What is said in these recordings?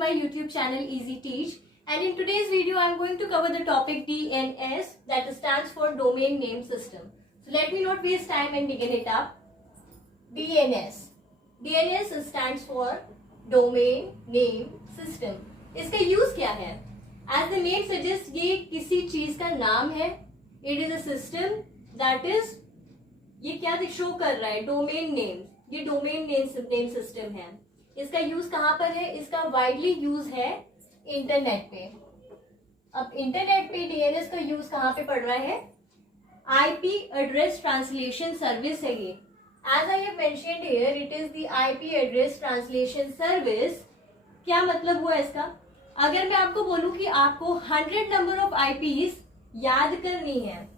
my YouTube channel Easy Teach, and in today's video I am going to cover the topic DNS, that stands for Domain Name System. So let me not waste time and begin it up. DNS stands for Domain Name System. इसका use क्या है? As the name suggests, ये किसी चीज का नाम है. It is a system that is, ये क्या शो कर रहा है? Domain name. ये डोमेन नेम सिस्टम है. इसका यूज कहाँ पर है? इसका वाइडली यूज है इंटरनेट पे. अब इंटरनेट पे डीएनएस का यूज कहाँ पे पड़ रहा है? आईपी एड्रेस ट्रांसलेशन सर्विस है ये. As I have mentioned here, it is the IP address translation service. क्या मतलब हुआ इसका? अगर मैं आपको बोलूं कि आपको 100 नंबर ऑफ आईपीज याद करनी है,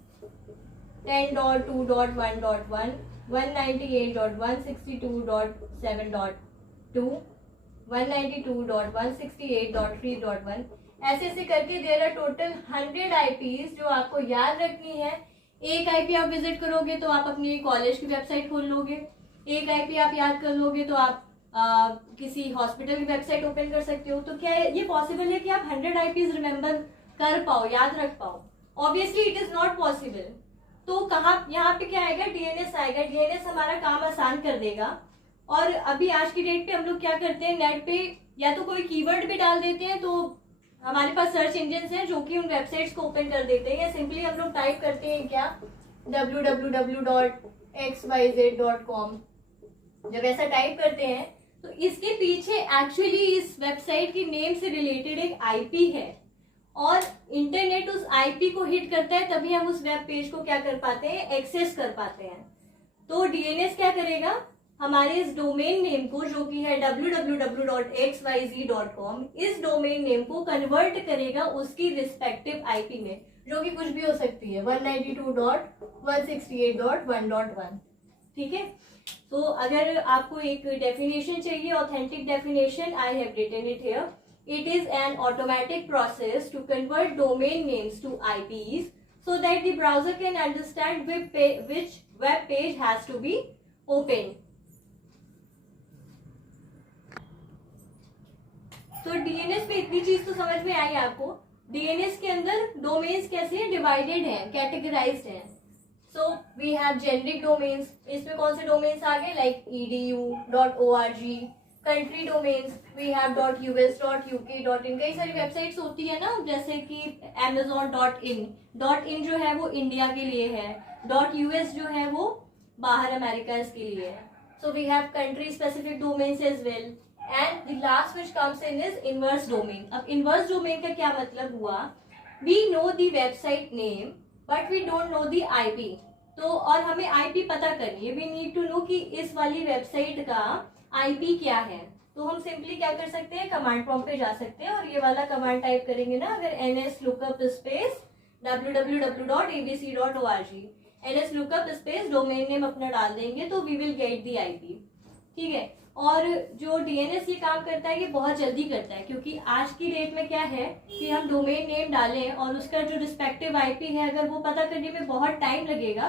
10.2.1.1, 198.162.7.2, 192.168.3.1, ऐसे ऐसे करके देयर आर टोटल 100 आईपीज जो आपको याद रखनी है. एक आईपी आप विजिट करोगे तो आप अपनी कॉलेज की वेबसाइट खोल लोगे. एक आईपी आप याद कर लोगे तो आप किसी हॉस्पिटल की वेबसाइट ओपन कर सकते हो. तो क्या ये पॉसिबल है कि आप 100 आईपीज रिमेम्बर कर पाओ, याद रख पाओ? Obviously it is not possible. तो कहाँ यहाँ पे क्या आएगा? डीएनएस आएगा. डीएनएस हमारा काम आसान कर देगा. और अभी आज की डेट पे हम लोग क्या करते हैं, नेट पे या तो कोई कीवर्ड भी डाल देते हैं, तो हमारे पास सर्च इंजन हैं जो कि उन वेबसाइट्स को ओपन कर देते हैं. या सिंपली हम लोग टाइप करते हैं क्या, www.xyz.com. जब ऐसा टाइप करते हैं तो इसके पीछे एक्चुअली इस वेबसाइट की नेम से रिलेटेड एक आईपी है, और इंटरनेट उस आईपी को हिट करता है, तभी हम उस वेब पेज को क्या कर पाते हैं, एक्सेस कर पाते हैं. तो डीएनएस क्या करेगा? हमारे इस डोमेन नेम को, जो कि है www.xyz.com, इस डोमेन नेम को कन्वर्ट करेगा उसकी रिस्पेक्टिव आईपी में, जो कि कुछ भी हो सकती है, 192.168.1.1. ठीक है. तो अगर आपको एक डेफिनेशन चाहिए, authentic definition, I have written it here. It is an automatic process to convert domain names to IPs so that the browser can understand which web page has to be opened. तो DNS पे इतनी चीज तो समझ में आई आपको. DNS के अंदर डोमेन्स कैसे डिवाइडेड हैं, कैटेगराइज्ड हैं. So we have generic domains. इसमें कौन से डोमेन्स आ गए? Like edu.org. Country domains we have .us, .uk, .in. कई सारी वेबसाइट्स होती है ना, जैसे कि amazon.in. .in जो है वो इंडिया के लिए है. .us जो है वो बाहर अमेरिका के लिए है. So we have country specific domains as well. And the last which comes in is inverse domain. अब इनवर्स डोमेन का क्या मतलब हुआ? We know the website name but we don't know the IP. तो और हमें आईपी पता करनी है. वी नीड टू नो कि इस वाली वेबसाइट का आईपी क्या है. तो हम सिंपली क्या कर सकते हैं, कमांड प्रॉम्प्ट पे जा सकते हैं और ये वाला कमांड टाइप करेंगे ना, अगर ns lookup space www.abc.org, ns lookup space domain name अपना डाल देंगे तो we will get the IP. ठीक है. और जो डीएनएस ये काम करता है, ये बहुत जल्दी करता है, क्योंकि आज की डेट में क्या है कि हम डोमेन नेम डालें और उसका जो रिस्पेक्टिव आईपी है, अगर वो पता करने में बहुत टाइम लगेगा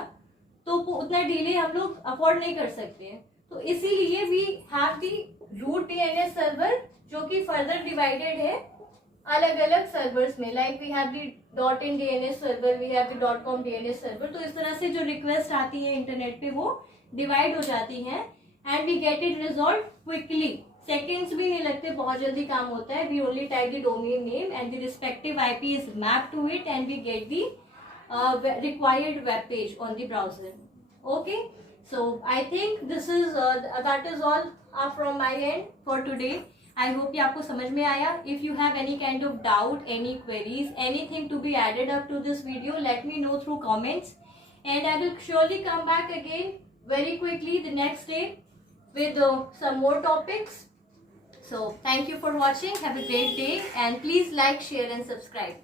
तो उतना डिले हम लोग अफोर्ड नहीं कर सकते हैं. तो इसीलिए we have the root DNS server, जो कि फर्दर डिवाइडेड है अलग अलग सर्वर्स में. Like we have the .in DNS server, we have the .com DNS server. तो इस तरह से जो रिक्वेस्ट आती है इंटरनेट पे वो डिवाइड हो जाती हैं and we get it resolve quickly. Seconds भी नहीं लगते, बहुत जल्दी काम होता है. We only type the domain name and the respective IP is map to it and we get the required web page on the browser. Okay, so I think this is that is all from my end for today. I hope ये आपको समझ में आया. If you have any kind of doubt, any queries, anything to be added up to this video, let me know through comments, and I will surely come back again very quickly the next day with some more topics. So thank you for watching. Have a great day and please like, share and subscribe.